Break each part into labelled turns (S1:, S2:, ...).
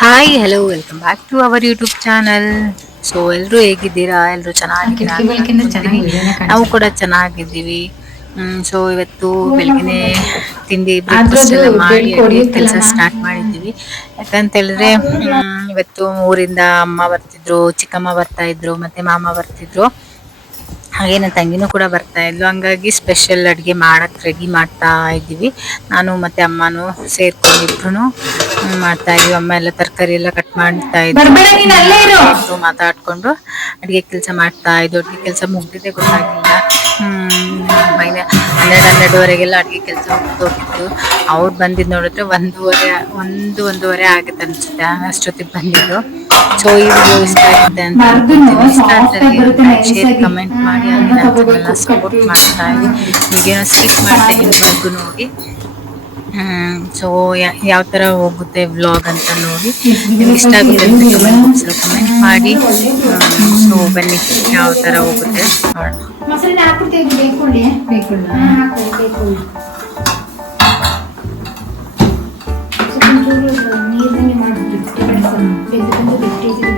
S1: Hi hello welcome back to our YouTube channel so ಎಲ್ಲರೂ ಹೇಗಿದ್ದೀರಾ? ಎಲ್ಲರೂ ಚೆನ್ನಾಗಿದ್ದೀರಾ. ನಾವು ಕೂಡ ಚೆನ್ನಾಗಿದ್ದೀವಿ. ಸೊ ಇವತ್ತು ಬೆಳಗ್ಗೆ ತಿಂಡಿ ಬ್ರೇಕ್ಫಾಸ್ಟ್ ಎಲ್ಲ ಮಾಡಿ ಕೆಲಸ ಸ್ಟಾರ್ಟ್ ಮಾಡಿದ್ದೀವಿ. ಯಾಕಂತ ಹೇಳಿದ್ರೆ ಇವತ್ತು ಊರಿಂದ ಅಮ್ಮ ಬರ್ತಿದ್ರು ಚಿಕ್ಕಮ್ಮ ಬರ್ತಾ ಇದ್ರು ಮತ್ತೆ ಮಾಮ ಬರ್ತಿದ್ರು. ಹಾಗೆ ನನ್ನ ತಂಗಿನೂ ಕೂಡ ಬರ್ತಾ ಇದ್ಲು. ಹಂಗಾಗಿ ಸ್ಪೆಷಲ್ ಅಡುಗೆ ಮಾಡಕ್ಕೆ ರೆಡಿ ಮಾಡ್ತಾ ಇದ್ದೀವಿ. ನಾನು ಮತ್ತೆ ಅಮ್ಮನೂ ಸೇರ್ಕೊಂಡಿಬ್ರು ಮಾಡ್ತಾ ಇದೀವಿ ಅಮ್ಮ ಎಲ್ಲ ತರಕಾರಿ ಎಲ್ಲ ಕಟ್ ಮಾಡ್ತಾ. ಇದ್ರು. ಮಾತಾಡ್ಕೊಂಡು ಅಡುಗೆ ಕೆಲಸ ಮಾಡ್ತಾ ಇದ್ದು ಅಡುಗೆ ಕೆಲಸ ಮುಗ್ದಿದೆ ಗೊತ್ತಾಗಿಲ್ಲ. ಮೈನ ಹನ್ನೆರಡು ಹನ್ನೆರಡುವರೆಗೆಲ್ಲ ಅಡುಗೆ ಕೆಲಸ ಮುಗ್ದೋಗಿತ್ತು ಅವ್ರು ಬಂದಿದ್ದು ನೋಡಿದ್ರೆ ಒಂದೂವರೆ ಒಂದು ಒಂದೂವರೆ ಆಗುತ್ತೆ ಅನ್ಸುತ್ತೆ. ಅಷ್ಟೊತ್ತಿಗೆ ಬಂದಿದ್ದು. ಸೊ ಈ ವಿಡಿಯೋ ಇಷ್ಟ ಆಗಿದೆ ಅಂತ ಅನ್ಕೊಳ್ತೀನಿ. ಇಷ್ಟ ಆದರೆ ಶೇರ್ ಕಮೆಂಟ್ ಮಾಡಿ ಹಾಗೆ ನನ್ನ ಚಾನಲ್ನ ಸಪೋರ್ಟ್ ಮಾಡ್ತಾ ಇರಿ ವಿಡಿಯೋನ ಸ್ಕಿಪ್ ಮಾಡದೆ ಇಲ್ಲಿವರೆಗೂ ನೋಡಿ. ಸೊ ಯಾವ ಥರ ಹೋಗುತ್ತೆ ವ್ಲಾಗ್ ಅಂತ ನೋಡಿ. ನಿಮ್ಗೆ ಇಷ್ಟ ಆಗುತ್ತೆ ಕಮೆಂಟ್ ಕಮೆಂಟ್ ಮಾಡಿ. ಸೊ ಬನ್ನಿ ಯಾವ ಥರ ಹೋಗುತ್ತೆ ನೋಡೋಣ.
S2: ಕಡಿಸ್ಕೊಂಡು ಬೆಂದು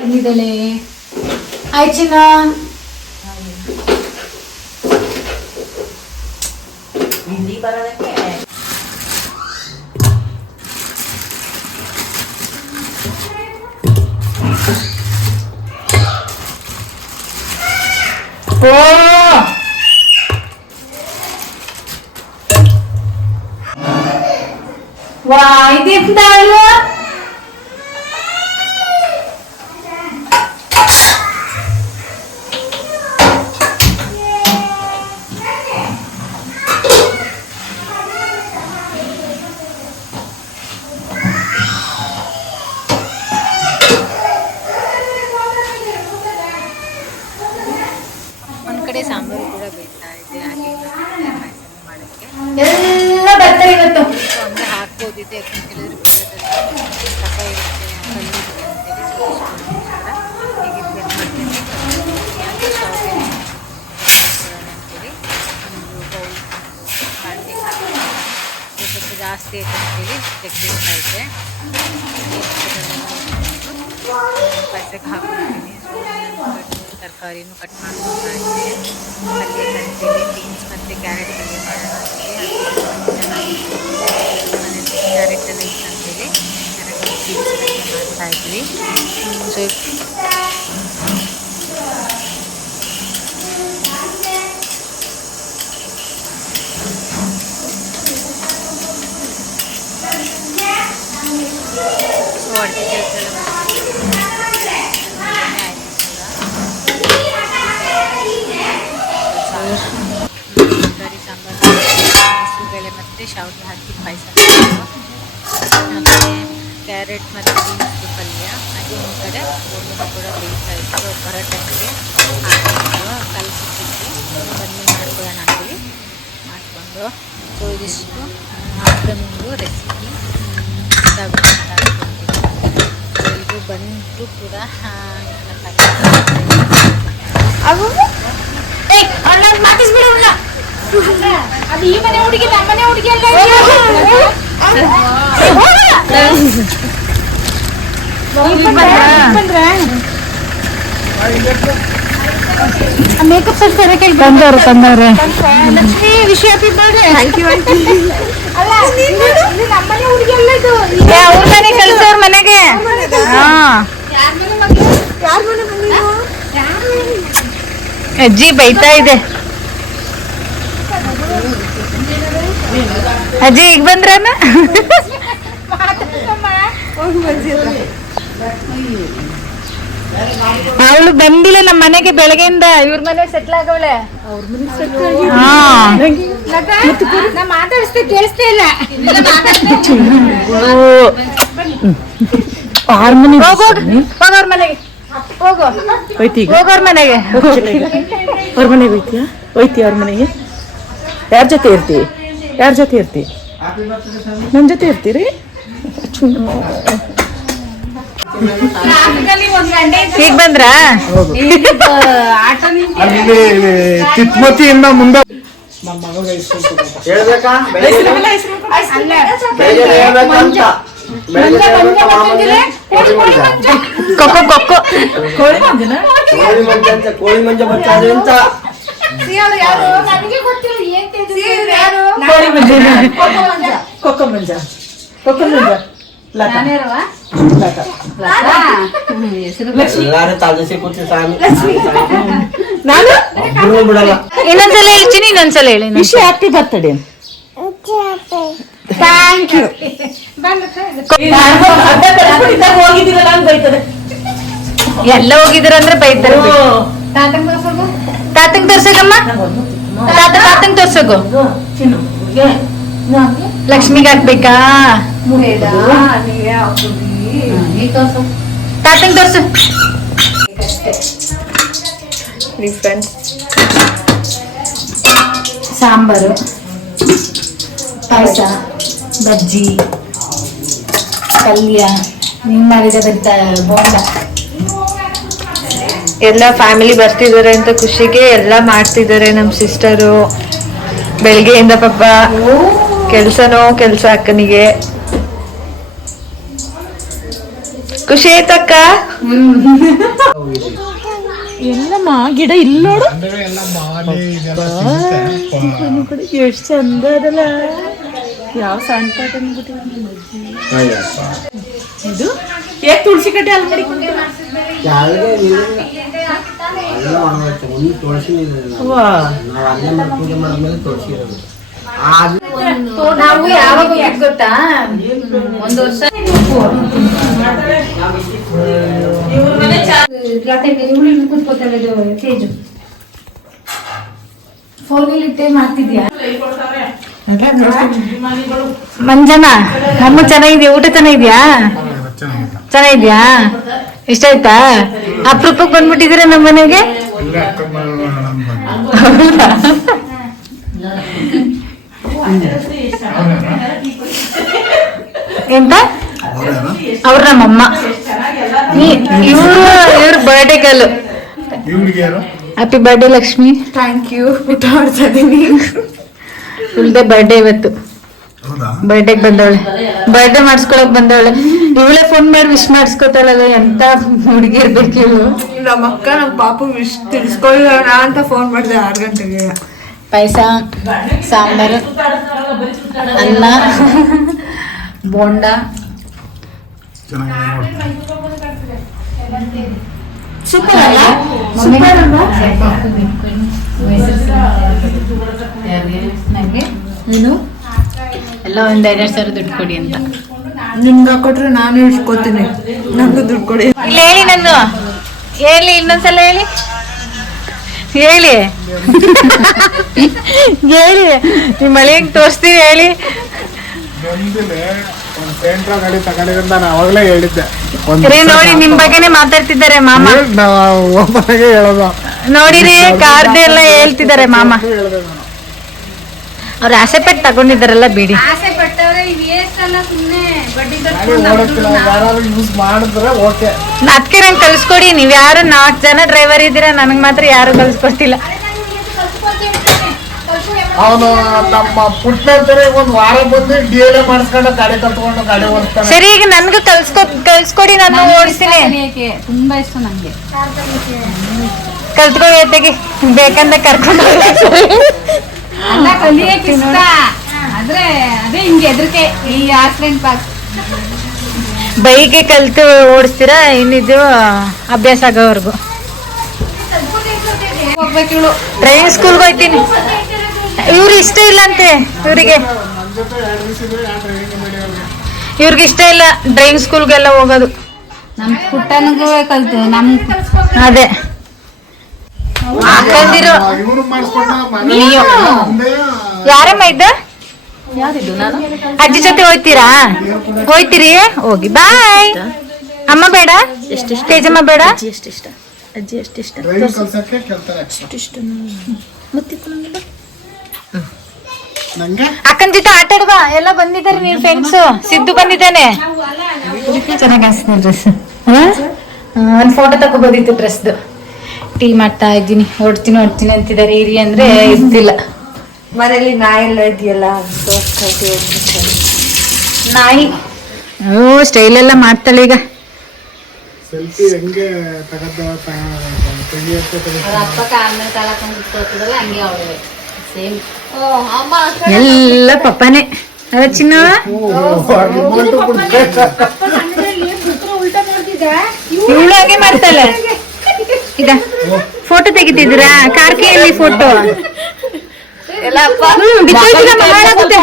S2: ಬಂದಿದ್ದಾಳೆ ಆಯ್ತು ಚಿನ್ನ ಓ ವಾ ಇದೆಂತ ಅಲ್ವಾ
S1: ಸ್ವಲ್ಪ ಜಾಸ್ತಿ ಆಯ್ತು ಅಂತೇಳಿ ತೆಗೆದಿಡ್ತಾ ಇದ್ದೆ ಪಾಯಸಕ್ಕೆ ಹಾಕ್ಬಿಡ್ತೀನಿ ಸೊ ತರಕಾರಿನೂ ಕಟ್ ಮಾಡ್ಕೊತಾ ಇದ್ದೆ ಪಲ್ಯ ಕಟ್ತೀನಿ ಬೀನ್ಸ್ ಮತ್ತು ಕ್ಯಾರೆಟ್ ಪಲ್ಯ ಮಾಡೋಣ ಅಂತೇಳಿ ಕ್ಯಾರೆಟ್ ಎಲ್ಲ ಇತ್ತು ಅಂತೇಳಿ ಕ್ಯಾರೆಟ್ ಬೀನ್ಸ್ ಪಲ್ಯ ಮಾಡ್ತಾ ಇದ್ವಿ ಸೊ ಅಡುಗೆ ಕೆಲಸ ತರಕಾರಿ ಸಾಂಬಾರು ಹೆಸರುಬೇಳೆ ಮತ್ತು ಶಾವಿಗೆ ಹಾಕಿ ಪಾಯಸ ಆಮೇಲೆ ಕ್ಯಾರೆಟ್ ಮತ್ತು ಬೀನ್ಸ್ ಪಲ್ಯ ಹಾಗೆ ಒಂದು ಕಡೆ ಗೋಧಿ ಕೂಡ ಬೇಯಿಸ್ತಾ ಇತ್ತು ಬರೋ ಟೈಮ್ಗೆ ಹಾಕಿದ್ದು ಕಲಸಿಟ್ಟಿದ್ವಿ ಬನ್ನಿ ಮಾಡ್ಕೊಳ್ಳೋಣ ಅಂತೇಳಿ ಮಾಡಿಕೊಂಡು ಸೊ ಇದಿಷ್ಟು ಆಫ್ಟರ್ನೂನ್ ರೆಸಿಪಿ ಇಷ್ಟ ಬಂದು ಕೂಡ
S2: ಅದು ಈ ಮನೆ ಹುಡುಗಿ ನಮ್ಮ ಮನೆ ಹುಡುಗಿ ಅಲ್ಲ ಮೇಕಪ್
S3: ತಂದವ್ರು ತಂದವ್ರೆ
S2: ಲಕ್ಷ್ಮಿ ವಿಷಯ ತಿಂದ್ರೆ
S3: ಅಜ್ಜಿ ಬೈತಾ ಇದೆ. ಅಜ್ಜಿ ಈಗ ಬಂದ್ರನ? ಅವಳು ಬಂದಿಲ್ಲ ನಮ್ಮ ಮನೆಗೆ ಬೆಳಗ್ಗೆಯಿಂದ ಇವ್ರ ಮನೆ ಸೆಟ್ಲ್ ಆಗವಳೆ. ಹಾ.
S2: ಕೇಳಿಸ್ತೇ ಮಾತಾಡಿಸ್ತಾ ಕೇಳಿಸ್ತಾ ಇಲ್ಲ
S3: ಹೋಗ್ ಹೋಗ್ ಹೋಗೋರ್ ಮನೆಗೆ. ಹೋಗು. ಹೋಗೋರ್ ಮನೆಗೆ.
S4: ಅವ್ರ ಮನೆಗೆ. ಹೋಯ್ತೀಯಾ? ಹೋಯ್ತೀಯ ಅವ್ರ ಮನೆಗೆ? ಯಾರ ಜೊತೆ ಇರ್ತಿ? ಯಾರ ಜೊತೆ ಇರ್ತಿ? ನನ್ನ ಜೊತೆ ಇರ್ತೀರಿ?
S3: ಈಗ ಬಂದ್ರಾ?
S5: ಮುಂದೆ ಹೇಳ್ಬೇಕಾ?
S3: ಕೊಕ್ಕೋ ಕೊಕ್ಕೋ.
S4: ಕೋಳಿ ಮಂಜನ?
S5: ಕೋಳಿ ಮಂಜ ಅಂತ ಕೋಳಿ ಮಂಜ ಬರ್ತಾರೆ ಅಂತ.
S4: ಕೋಳಿ ಮಂಜ ಕೊಕ್ಕ ಮಂಜ ಕೊಕ್ಕ ಮಂಜ
S3: ಇನ್ನೊಂದ್ಸಲ ಹೇಳ್ತೀನಿ ಇನ್ನೊಂದ್ಸಲ ಹೇಳಿ.
S4: Wish happy birthday
S2: thank you
S4: ಹೋಗಿದ್ದೀರಲ್ಲ ಹಂಗ್ ಬೈತಾರೆ
S3: ಎಲ್ಲ ಹೋಗಿದ್ರ ಅಂದ್ರೆ ಬೈತಾರೆ
S2: ತಾತಂಗ್ ಬರ್ಸೋದು
S3: ತಾತಂಗ್ ತೋರ್ಸಕಮ್ಮ ತಾತ ತಾತಂಗ್ ತೋರ್ಸಕು
S4: ಚಿನ್ನು
S3: ಲಕ್ಷ್ಮಿಗೆ ಹಾಕ್ಬೇಕಾ ತಾತಂಗ್ ತೋರ್ಸು
S2: ಸಾಂಬಾರು ಪಾಯಸ ಬಜ್ಜಿ ಪಲ್ಯ ನೀವು ಮಾಡಿದ ಬೋಂಡ.
S6: ಎಲ್ಲ ಫ್ಯಾಮಿಲಿ ಬರ್ತಿದ್ದಾರೆ ಅಂತ ಖುಷಿಗೆ ಎಲ್ಲ ಮಾಡ್ತಿದ್ದಾರೆ ನಮ್ಮ ಸಿಸ್ಟರು ಬೆಳಗ್ಗೆಯಿಂದ ಪಾಪ ಕೆಲಸನೋ ಕೆಲಸ ಅಕ್ಕನಿಗೆ. ಖುಷಿ ಆಯ್ತಕ್ಕ?
S4: ಎಲ್ಲಮ್ಮ ಗಿಡ ಇಲ್ಲ ನೋಡು. ಎಷ್ಟು ಚಂದ ಅದಲ್ಲ ಯಾವ ಸಣ್ಣ ಪಾಟ ಇದು ಏಕ್ ತುಳಸಿ ಕಟ್ಟೆ ಅಲ್ಲಿ ಮಾಡಿ
S5: ತುಳಸಿ ನಾವು
S2: ಯಾವಾಗ ಗೊತ್ತಾ? ಒಂದು ವರ್ಷ. ತೇಜು. ಫೋನಲ್ಲಿ ಇಟ್ಟೆ ಮಾಡ್ತಿದ್ಯಾ
S3: ಮಂಜನ ನಮ್ಮ ಚೆನ್ನಾಗಿದ್ಯಾ? ಊಟ ಚೆನ್ನಾಗಿದ್ಯಾ? ಚೆನ್ನಾಗಿದ್ಯಾ? ಇಷ್ಟ ಆಯ್ತಾ ಅಪರೂಪಕ್ಕೆ ಬಂದ್ಬಿಟ್ಟಿದ್ದೀರಾ ನಮ್ಮ ಮನೆಗೆ? ಎಂತ? ಅವ್ರ ನಮ್ಮಮ್ಮ. ಇವರು ಇವ್ರ ಬರ್ಡೇ ಕಲ್ಲು happy birthday Lakshmi.
S6: Thank you ಊಟ ಮಾಡ್ತಾ ಇದೀನಿ.
S3: ಇಳ್ದೆ ಬರ್ಡೇ ಇವತ್ತು. ಬರ್ಡೇಗ್ ಬಂದವಳೆ. ಬರ್ಡೇ ಮಾಡಿಸ್ಕೊಳಕ್ ಬಂದವಳೆ. ಇವಳೆ ಫೋನ್ ಮಾಡಿ ವಿಶ್ ಮಾಡಿಸ್ಕೊತಾಳಲ್ಲ ಎಂತ ಹುಡುಗಿ ಇರ್ಬೇಕು ಇವಳು.
S6: ನಮ್ಮ ಅಕ್ಕ ನಮ್ಮ ಪಾಪು ವಿಶ್ ತಿಳಿಸ್ಕೊಳ್ಳೋಣ ಅಂತ ಫೋನ್ ಮಾಡಿದೆ ಆರು ಗಂಟೆಗೆ.
S3: ಪಾಯಸ ಸಾಂಬಾರು ಅನ್ನ ಬೋಂಡ
S4: ಸೂಪರ್ ಅಲ್ಲ
S3: ನಂಗೆ ನೀನು ಎಲ್ಲ ಒಂದ್ ಎರಡ್ ಸಾವಿರ ದುಡ್ಡು ಕೊಡಿ ಅಂತ
S6: ನಿಮ್ಗೆ ಕೊಟ್ರೆ ನಾನು ಇಟ್ಕೋತೀನಿ ನಂಗೂ ದುಡ್ಡು ಕೊಡಿ
S3: ಹೇಳಿ ನಂದು ಹೇಳಿ ಇನ್ನೊಂದ್ಸಲ ಹೇಳಿ ಹೇಳಿ. ಹೇಳಿ. ನಿಮ್ಮ ಮಳೆಗೆ ತೋರಿಸ್ತೀವಿ ಹೇಳಿ.
S5: ಅವಾಗಲೇ ಹೇಳಿದ್ದೆ.
S3: ನೋಡಿ ನಿಮ್ ಬಗ್ಗೆನೇ ಮಾತಾಡ್ತಿದ್ದಾರೆ ಮಾಮ.
S5: ಹೇಳೋದು.
S3: ನೋಡಿರಿ ಕಾರ್ದೆ ಎಲ್ಲ ಹೇಳ್ತಿದ್ದಾರೆ ಮಾಮ. ಅವ್ರ ಆಸೆ ಪಟ್ಟು ತಗೊಂಡಿದ್ದಾರಲ್ಲ ಬಿಡಿ. ಅದಕ್ಕೆ ನಂಗೆ ಕಳ್ಸ್ಕೊಡಿ ನೀವ್ ಯಾರು ನಾಲ್ಕು ಜನ ಡ್ರೈವರ್ ಇದ್ದೀರಾ ನನಗ್ ಮಾತ್ರ ಯಾರು ಕಳ್ಸ್ಕೊಟ್ಟಿಲ್ಲ
S7: ಅವನು ನಮ್ಮ ಪುಟ್ಟಂತಾರೆ ಒಂದ್ ವಾರ ಬಂದು ಡಿ ಎಲ್ ಎ ಮಾಡಿಸ್ಕೊಂಡು ಗಾಡಿ ಕತ್ಕೊಂಡು ಗಾಡಿ ಓಡಿಸ್ತಾನೆ.
S3: ಸರಿ ಈಗ ನನ್ಗೂ ಕಲ್ಸ್ಕೊ ಕಲ್ಸ್ಕೊಡಿ ನಾನು ಓಡಿಸ್ತೀನಿ.
S2: ತುಂಬಾ ಇಷ್ಟ ನಂಗೆ
S3: ಕಲ್ತ್ಕೊಳ್ಳಿ ಬೇಕಂದ ಬೇಕಂದ್ರೆ ಕರ್ಕೊಂಡು
S2: ಅಲ್ಲ ಕಲಿಯಕ್ಕೆ ಇಷ್ಟ. ಆದ್ರೆ ಅದೇ ಹಿಂಗೆ ಹೆದರಿಕೆ. ಈ ಆಕ್ಸಿಡೆಂಟ್ ಪಾಸ್
S3: ಬೈಕೆ ಕಲ್ತು ಓಡಿಸ್ತೀರಾ? ಇನ್ನಿದು ಅಭ್ಯಾಸ ಆಗೋವರೆಗೂ?
S2: ಹೋಗ್ಬೇಕು ಇವಳು
S3: ಡ್ರೈವಿಂಗ್ ಸ್ಕೂಲ್ಗೆ ಹೋಗ್ತೀನಿ ಇವ್ರು ಇಷ್ಟ ಇಲ್ಲ ಅಂತೆ ಇವರಿಗೆ.
S7: ನನ್ನ ಜೊತೆ ಎರಡು ದಿವಸ ಟ್ರೈನಿಂಗ್ ಮಾಡಿಯವ್ರಿಗೆ
S3: ಇವ್ರಿಗೆ ಇಷ್ಟ ಇಲ್ಲ ಡ್ರೈವಿಂಗ್ ಸ್ಕೂಲ್ಗೆಲ್ಲ ಹೋಗೋದು.
S2: ನಮ್ ಪುಟ್ಟನಿಗೂ ಕಲ್ತು ನಮ್
S3: ಅದೇ. ಕಲ್ದಿರೋ
S7: ಯಾರಮ್ಮ ಮಾಡಿಸ್ಕೊಂಡ
S3: ನೀವು. ಅಜ್ಜಿ ಜೊತೆ ಹೋಯ್ತೀರಾ? ಹೋಯ್ತೀರಿ? ಹೋಗಿ ಬಾಯ್. ಅಮ್ಮ ಬೇಡ? ತೇಜಮ್ಮ ಬೇಡ?
S4: ಅಜ್ಜಿ ಎಷ್ಟಿಷ್ಟ? ಎಷ್ಟಿಷ್ಟ?
S3: ಅಕ್ಕನ ಜೊತೆ ಆಟ ಆಡುವ? ಎಲ್ಲ ಬಂದಿದ್ದಾರೆ ನೀನ್ ಫ್ರೆಂಡ್ಸ್ ಸಿದ್ದು ಬಂದಿದ್ದಾನೆ. ಚೆನ್ನಾಗಿ ಡ್ರೆಸ್ ಒಂದ್ ಫೋಟೋ ತಗೋಬೋದಿತ್ತು ಡ್ರೆಸ್ದು ಟೀ ಮಾಡ್ತಾ ಇದ್ದೀನಿ. ಹೊಡ್ತೀನಿ ಹೊಡ್ತೀನಿ ಅಂತಿದ್ದಾರೆ ಇರಿ ಅಂದ್ರೆ ಇರ್ತಿಲ್ಲ.
S6: ಮನೇಲಿ ನಾಯಿ ಎಲ್ಲ ಇದೆಯಲ್ಲ
S3: ನಾಯಿ? ಓ ಸ್ಟೈಲ್ ಎಲ್ಲ ಮಾಡ್ತಾಳೆ ಈಗ.
S7: ಸೆಲ್ಫಿ ಹೆಂಗೆ ತಗದ
S3: ಎಲ್ಲ ಪಪ್ಪನೇ. ಅದ ಚಿನ್ನ? ಇವಳಾಗೆ ಮಾಡ್ತಾಳೆ. ಇದ ಫೋಟೋ ತೆಗಿತಿದ್ದೀರಾ? ಕಾರ್ಕಿಯಲ್ಲಿ ಫೋಟೋ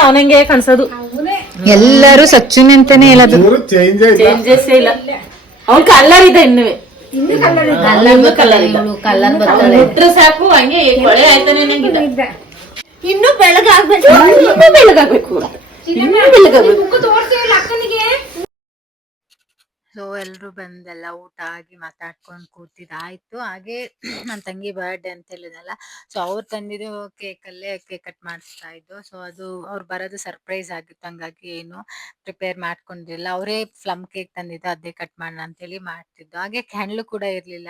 S4: ಅವನಿಗೆ ಕಾಣಿಸೋದು
S3: ಎಲ್ಲರೂ ಸಚ್ಚುನೆ ಅಂತಾನೆ ಹೇಳೋದು.
S4: ಚೇಂಜಸ್ ಇಲ್ಲ. ಅವ್ನ್ ಕಲ್ಲರ್ ಇದೆ ಇನ್ನು ಕಲ್ಲರ್ ಸಾಕು ಹಂಗೆ ಕೊಳೆ ಆಯ್ತಾನೆ ನಂಗಿಲ್ಲ
S6: ಇನ್ನು ಬೆಳಗಾಗ್ಬೇಕು.
S4: ಇನ್ನು ಬೆಳಗಾಗ್ಬೇಕು. ಇನ್ನು ಇನ್ನೂ ಬೆಳಗಾಗ್ಬೇಕು.
S1: ಸೊ ಎಲ್ಲರೂ ಬಂದೆಲ್ಲ ಊಟ ಆಗಿ ಮಾತಾಡ್ಕೊಂಡು ಕೂತಿದ್ದಾಯ್ತು ಹಾಗೆ ನನ್ನ ತಂಗಿ ಬರ್ಡೇ ಅಂತ ಹೇಳಿದಲ್ಲ ಸೊ ಅವ್ರು ತಂದಿದ್ದು ಕೇಕಲ್ಲೇ ಕೇಕ್ ಕಟ್ ಮಾಡಿಸ್ತಾ ಇದ್ದು ಸೊ ಅದು ಅವ್ರು ಬರೋದು ಸರ್ಪ್ರೈಸ್ ಆಗಿತ್ತು. ಹಂಗಾಗಿ ಏನು ಪ್ರಿಪೇರ್ ಮಾಡ್ಕೊಂಡಿಲ್ಲ ಅವರೇ ಫ್ಲಮ್ ಕೇಕ್ ತಂದಿದ್ದು, ಅದೇ ಕಟ್ ಮಾಡೋಣ ಅಂತೇಳಿ ಮಾಡ್ತಿದ್ದು. ಹಾಗೆ ಕ್ಯಾಂಡ್ಲು ಕೂಡ ಇರಲಿಲ್ಲ.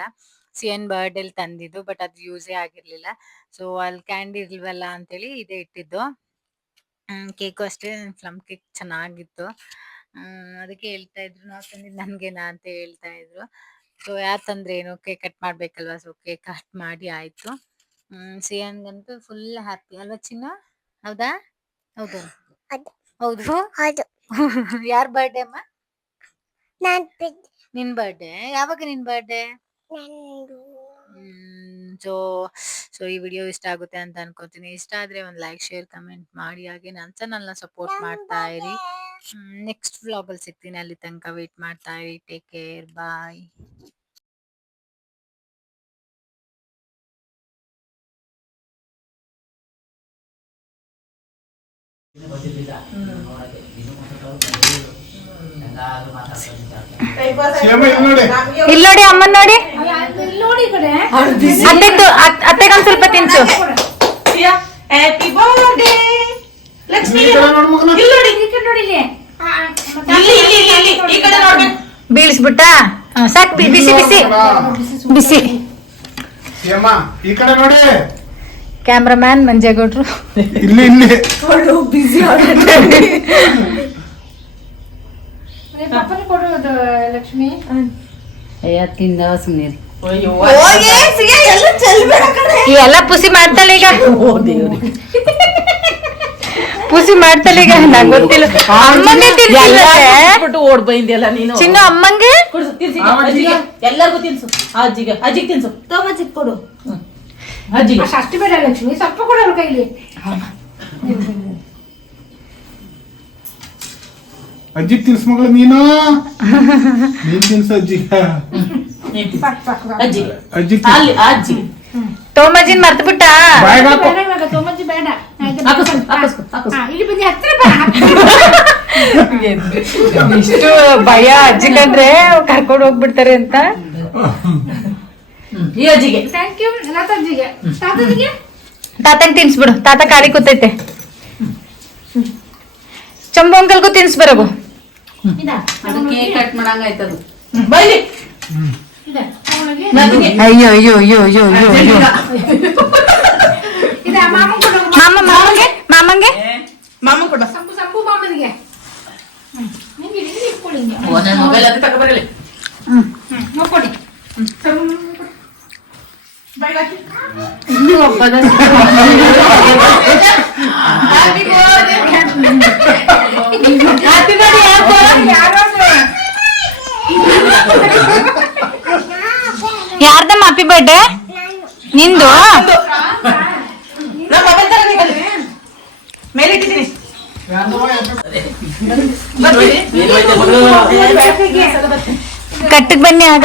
S1: ಸಿ ಎನ್ ಬರ್ಡೇಲಿ ತಂದಿದ್ದು ಬಟ್ ಅದು ಯೂಸೇ ಆಗಿರಲಿಲ್ಲ. ಸೊ ಅಲ್ಲಿ ಕ್ಯಾಂಡಿ ಇಲ್ವಲ್ಲ ಅಂತೇಳಿ ಇದೇ ಇಟ್ಟಿದ್ದು. ಕೇಕು ಅಷ್ಟೇ ಫ್ಲಮ್ ಕೇಕ್ ಚೆನ್ನಾಗಿತ್ತು. ಅದಕ್ಕೆ ಹೇಳ್ತಾ ಇದ್ರು. ನಾವು ತಂದಿದ್ದು ನಾ ಅಂತ ಹೇಳ್ತಾ ಇದ್ರು. ಸೊ ಯಾರು ತಂದ್ರೆ ಏನು? ಕೇಕ್ ಕಟ್ ಮಾಡ್ಬೇಕಲ್ವಾ? ಸೊ ಕೇಕ್ ಕಟ್ ಮಾಡಿ ಆಯ್ತು. ಹ್ಮ್ ಸಿಯನ್ಗಂತೂ ಫುಲ್ ಹ್ಯಾಪಿ ಅಲ್ವಾ ಚಿನ್ನ? ಹೌದಾ? ಹೌದು.
S6: ಹೌದು.
S1: ಹೌದು. ಯಾರ ಬರ್ಡೇ ಅಮ್ಮ?
S6: ನಿನ್
S1: ಬರ್ಡೇ ಯಾವಾಗ ನಿನ್ ಬರ್ಡೇ ಸೊ ಸೊ ಈ ವಿಡಿಯೋ ಇಷ್ಟ ಆಗುತ್ತೆ ಅಂತ ಅನ್ಕೋತೀನಿ. ಇಷ್ಟ ಆದ್ರೆ ಒಂದು ಲೈಕ್ ಶೇರ್ ಕಮೆಂಟ್ ಮಾಡಿ. ಹಾಗೆ ನನ್ನ ಚಾನಲ್ನ ಸಪೋರ್ಟ್ ಮಾಡ್ತಾ ಇರಿ. ನೆಕ್ಸ್ಟ್ ವ್ಲಾಗ್ ಅಲ್ಲಿ ಸಿಗ್ತೀನಿ. ಅಲ್ಲಿ ತನಕ ವೇಟ್ ಮಾಡ್ತಾ ಇರಿ. ಟೇಕ್ ಕೇರ್ ಬಾಯ್
S7: ಇಲ್ಲಿ ನೋಡಿ
S3: ಇಲ್ಲಿ ನೋಡಿ. ಅಮ್ಮನ್ ನೋಡಿ ಅತ್ತೆ ಸ್ವಲ್ಪ ತಿನ್ಸು.
S4: ಹ್ಯಾಪಿ ಬರ್ಡೇ ಲಕ್ಷ್ಮಿ
S7: ನೋಡು. ಮಗನ.
S4: ಇಲ್ಲಿ ನೋಡಿ ಇಲ್ಲಿ ಇಲ್ಲಿ ಇಲ್ಲಿ ಇಲ್ಲಿ ಈ ಕಡೆ ನೋಡ್ಬೇಕು.
S3: ಬೀಳಿಸ್ಬಿಟ್ಟ? ಸಾಕ್ ಬಿ- ಬಿಸಿ ಬಿಸಿ. ಬಿಸಿ.
S7: ಕ್ಷೇಮ ಈ ಕಡೆ ನೋಡಿ.
S3: ಕ್ಯಾಮ್ರಾಮ್ಯಾನ್ ಮಂಜೇಗೌಡ್ರು.
S7: ಇಲ್ಲಿ ಇಲ್ಲಿ.
S2: ಪಪ್ಪನ ಕೊಡೋದು ಲಕ್ಷ್ಮಿ. ತಿಂದ ಸುಮ್ಮನೆ
S4: ಅಯ್ಯೋ
S6: ಎಲ್ಲ ಚೆಲ್ಬೇಡ ಕಣೆ.
S3: ಈ ಎಲ್ಲ ಪುಸಿ ಮಾಡ್ತಾಳೆ ಈಗ.
S4: ಓ ದೇವ್ರಿ.
S3: ಪುಸಿ ಮಾಡ್ತಾಳೆ ಈಗ ನಂಗೆ ಗೊತ್ತಿಲ್ಲ. ಅಮ್ಮಂಗೆ ತಿನ್ಸಿಲ್ಲ
S4: ಬಿಟ್ಟು ಓಡ್ ಬೈಂದಿಯಲ್ಲ ನೀನು.
S3: ಚಿನ್ನ ಅಮ್ಮಂಗೆ?
S4: ಕೊಡ್ಸು ತಿನ್ಸಿ. ಅಜ್ಜಿಗೆ. ಎಲ್ಲರಿಗೂ ತಿನ್ಸು. ಅಜ್ಜಿಗೆ. ಅಜ್ಜಿಗೆ ತಿನ್ಸು.
S6: ತಮ್ಮ ಚಿಕ್ಕ ಕೊಡು.
S4: ಅಜ್ಜಿಗೆ.
S2: ಅಷ್ಟು ಬೇಡ ಲಕ್ಷ್ಮಿ. ಸ್ವಲ್ಪ ಕೊಡೋರು ಕೈಲಿ.
S7: ಅಜ್ಜಿ ತಿನ್ಸ್ ಮಗಳು ನೀನು? ನೀನ್ ತಿನ್ಸ ಅಜ್ಜಿ. ಅಜ್ಜಿ.
S4: ಅಜ್ಜಿ
S3: ತೋಮಜ್ಜಿನ್ ಮರ್ತು ಬಿಟ್ಟ
S7: ತೋಮಜ್ಜಿ.
S2: ಬೇಡ.
S3: ಇಷ್ಟು ಭಯ ಅಜ್ಜಿ ಕಂಡ್ರೆ ಕರ್ಕೊಂಡು ಹೋಗ್ಬಿಡ್ತಾರೆ ಅಂತ.
S4: ಈ ಅಜ್ಜಿಗೆ.
S2: ಥ್ಯಾಂಕ್ ಯು ಲತಾಜಿಗೆ ತಾತನಿಗೆ
S3: ತಾತಂಗ್ ತಿನ್ಸ್ಬಿಡು. ತಾತ ಕಾಲಿ ಕೂತೈತೆ. ಚಂಬಂಕಲ್ಗೂ ಅಂಕಲ್ಗೂ ತಿನ್ಸ್ ಬರೋಗು.
S2: ಅದು ಕೇಕ್ ಕಟ್ ಮಾಡಂಗಾಯ್ತದು
S4: ಬೈಲಿ ನನಗೆ.
S3: ಅಯ್ಯೋ ಅಯ್ಯೋ ಅಯ್ಯೋ ಅಯ್ಯೋ ಅಯ್ಯೋ ಅಯ್ಯೋ.
S2: ಮಾಮ ಕೊಡ
S3: ಸಂಪು ಸಂಪು ಮಾಮನಿಗೆ. ಮೊಬೈಲ್ ಅದು
S4: ತಗೊಬರಲಿ ಹ್ಞೂ ಹ್ಞೂ ನೋಡ್ಕೊಡಿ ಯಾರ್ದಮ್ಮ ಹ್ಯಾಪಿ ಬರ್ಡೇ ನಿಂದು?
S3: ಕಟ್ಟಕ್ ಬನ್ನಿ ಆಗ.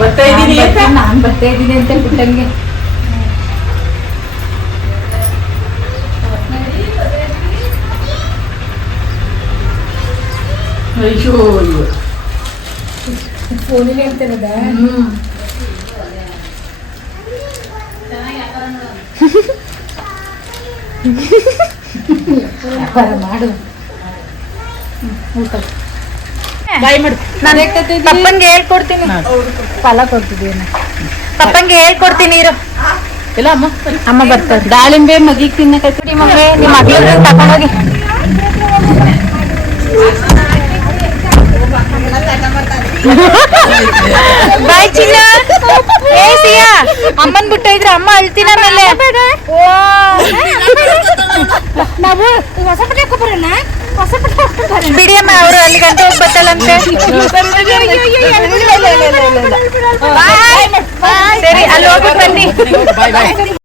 S4: ಬರ್ತಾ ಇದ್ದೀನಿ ಅಂತ?
S3: ನಾನ್ ಬರ್ತಾ ಇದ್ದೀನಿ ಅಂತ ಬಿಟ್ಟಂಗೆ
S4: ಅಯ್ಯೋ ಫೋನಿಗೆ
S3: ಮಾಡು
S4: ಬಾಯ್ ಮಾಡು.
S3: ನಾನು ಪಪ್ಪನ್ಗೆ ಹೇಳ್ಕೊಡ್ತೀನಿ. ಫಲ ಕೊಡ್ತಿದ್ದೀನಿ. ಪಪ್ಪನ್ಗೆ ಹೇಳ್ಕೊಡ್ತೀನಿ ಇರು.
S4: ಇಲ್ಲ ಅಮ್ಮ.
S3: ಅಮ್ಮ ಬರ್ತಾರೆ. ದಾಳಿಂಬೆ ಮಗಿಗೆ ತಿನ್ನಕತ್ಬಿಡಿ ಮಮ್ಮಿ. ನಿಮ್ಮ ಮಗಳಿಗೆ ತಕೊಂಡೋಗಿ. ಬಾಯ್ ಚಿನ್ನ. ಏ ಸಿಯಾ. ಅಮ್ಮನ್ ಬಿಟ್ಟು ಇದ್ರೆ ಅಮ್ಮ ಅಳ್ತೀನಿ ಮೇಲೆ
S2: ನಾವು ಹೊಸ ಪಟ ಬರೋಣ ಹೊಸ ಪಟ
S3: ಬಿಡಿ ಅಮ್ಮ ಅವರು ಅಲ್ಲಿ ಗಂಟೆ ಹೋಗಿ ಬತ್ತಲ್ಲಂತೆ ಸರಿ ಅಲ್ಲಿ ಹೋಗ್ಬಿಟ್ಟು ಬನ್ನಿ
S4: ಬಾಯ್ ಬಾಯ್